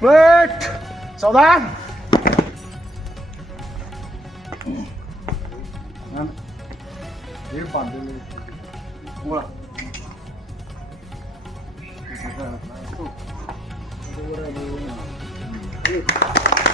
Vết! Sao ta? Ngăn. Đi phản đi. Đúng rồi. Thank you.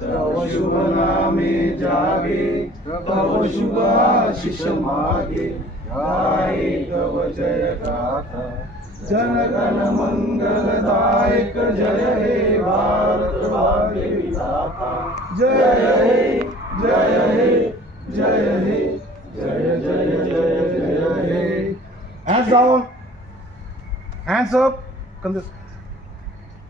तव शुभ जन गण मंगल दायक जय हे भारत जय हे जय हे जय हे जय जय जय जय हे Hands down. Hands up. Come this.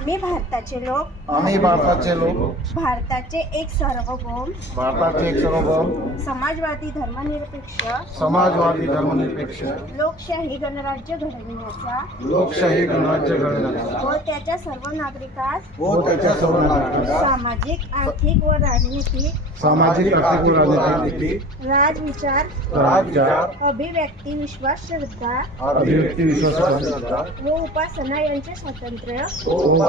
आम्ही भारताचे लोक आम्ही भारताचे लोक भारताचे एक सर्वभौम भारताचे एक सर्वभौम समाजवादी धर्मनिरपेक्ष समाजवादी धर्मनिरपेक्ष लोकशाही गणराज्य घडविण्याचा लोकशाही गणराज्य घडविण्याचा व त्याच्या सर्व नागरिकास व त्याच्या सर्व नागरिकास सामाजिक आर्थिक व राजनीतिक सामाजिक आर्थिक व राजनीतिक राजविचार राजविचार अभिव्यक्ती विश्वास श्रद्धा अभिव्यक्ती विश्वास श्रद्धा व उपासना यांचे स्वातंत्र्य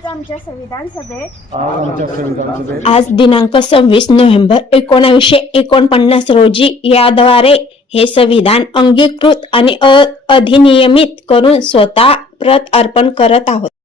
आज दिनांक सव्वीस नोव्हेंबर एकोणाशे एकोणपन्नास रोजी याद्वारे हे संविधान अंगीकृत आणि अधिनियमित करून स्वतः प्रत अर्पण करत आहोत